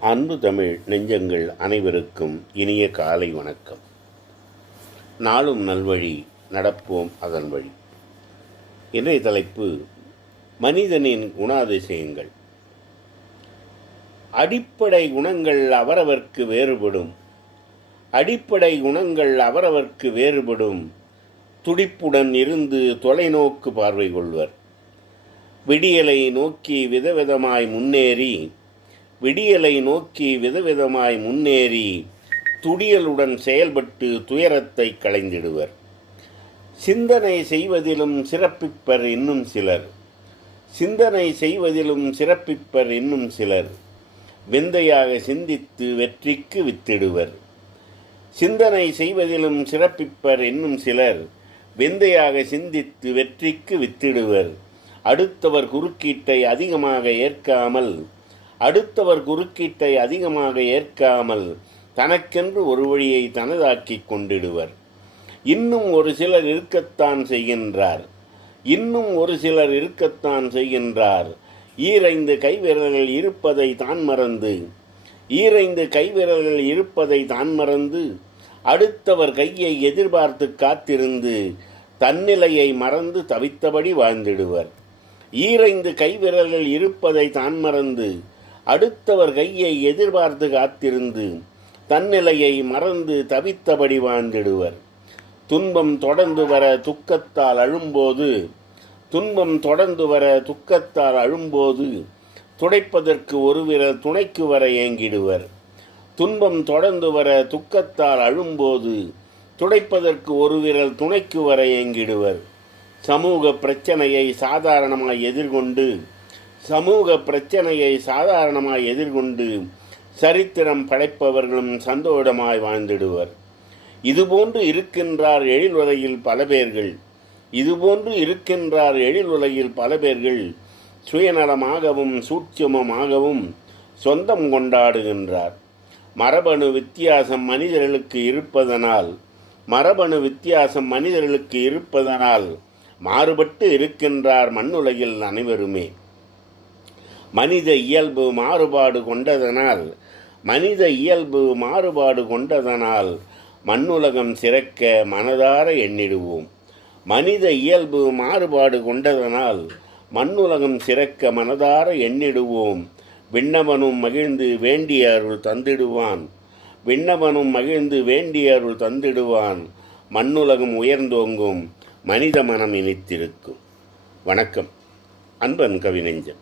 அன்பு தமிழ் நெஞ்சங்கள் அனைவருக்கும் இனிய காலை வணக்கம். நாளும் நல்வழி நடப்போம் அதன் வழி. இன்றைய தலைப்பு மனிதனின் குணாதிசயங்கள். அடிப்படை குணங்கள் அவரவர்க்கு வேறுபடும். அடிப்படை குணங்கள் அவரவர்க்கு வேறுபடும். துடிப்புடன் இருந்து தொலைநோக்கு பார்வை கொள்வர். விடியலை நோக்கி விதவிதமாய் முன்னேறி விடியலை நோக்கி விதவிதமாய் முன்னேறி துடியலுடன் செயல்பட்டு துயரத்தை களைந்திடுவர். சிந்தனை செய்வதிலும் சிறப்பிப்பர் இன்னும் சிலர். சிந்தனை செய்வதிலும் சிறப்பிப்பர் இன்னும் சிலர். விந்தையாக சிந்தித்து வெற்றிக்கு வித்திடுவர். சிந்தனை செய்வதிலும் சிறப்பிப்பர் இன்னும் சிலர். விந்தையாக சிந்தித்து வெற்றிக்கு வித்திடுவர். அடுத்தவர் குறுக்கீட்டை அதிகமாக ஏற்காமல் அடுத்தவர் குறுக்கீட்டை அதிகமாக ஏற்காமல் தனக்கென்று ஒரு வழியை தனதாக்கிக் கொண்டிடுவர். இன்னும் ஒரு சிலர் இருக்கத்தான் செய்கின்றார். இன்னும் ஒரு சிலர் இருக்கத்தான் செய்கின்றார். ஈரைந்து கைவிரல்கள் இருப்பதை தான் மறந்து ஈரைந்து கைவிரல்கள் இருப்பதை தான் மறந்து அடுத்தவர் கையை எதிர்பார்த்து காத்திருந்து தன்னிலையை மறந்து தவித்தபடி வாழ்ந்திடுவர். ஈரைந்து கைவிரல்கள் இருப்பதை தான் மறந்து அடுத்தவர் கையை எதிர்பார்த்து காத்திருந்து தன்னிலையை மறந்து தவித்தபடி வாழ்ந்திடுவர். துன்பம் தொடர்ந்து வர துக்கத்தால் அழும்போது துன்பம் தொடர்ந்து வர துக்கத்தால் அழும்போது துடைப்பதற்கு ஒரு துணைக்கு வர ஏங்கிடுவர். துன்பம் தொடர்ந்து வர துக்கத்தால் அழும்போது துடைப்பதற்கு ஒரு விரல் துணைக்கு வர ஏங்கிடுவர். சமூக பிரச்சனையை சாதாரணமாக எதிர்கொண்டு சமூக பிரச்சனையை சாதாரணமாய் எதிர்கொண்டு சரித்திரம் படைப்பவர்களும் சந்தோஷமாய் வாழ்ந்திடுவர். இதுபோன்று இருக்கின்றார் எழிலுலகில் பல பேர்கள். இதுபோன்று இருக்கின்றார் எழிலுலகில் பல பேர்கள் சுயநலமாகவும் சூட்சமமாகவும் சொந்தம் கொண்டாடுகின்றார். மரபணு வித்தியாசம் மனிதர்களுக்கு இருப்பதனால் மரபணு வித்தியாசம் மனிதர்களுக்கு இருப்பதனால் மாறுபட்டு இருக்கின்றார் மண்ணுலகில் அனைவருமே. மனித இயல்பு மாறுபாடு கொண்டதனால் மனித இயல்பு மாறுபாடு கொண்டதனால் மண்ணுலகம் சிறக்க மனதார எண்ணிடுவோம். மனித இயல்பு மாறுபாடு கொண்டதனால் மண்ணுலகம் சிறக்க மனதார எண்ணிடுவோம். விண்ணவனும் மகிழ்ந்து வேண்டிய அருள் தந்திடுவான். விண்ணவனும் மகிழ்ந்து வேண்டிய அருள் தந்திடுவான். மண்ணுலகம் உயர்ந்தோங்கும் மனித மனம் இனித்திருக்கும். வணக்கம். அன்பன் கவிநெஞ்சன்.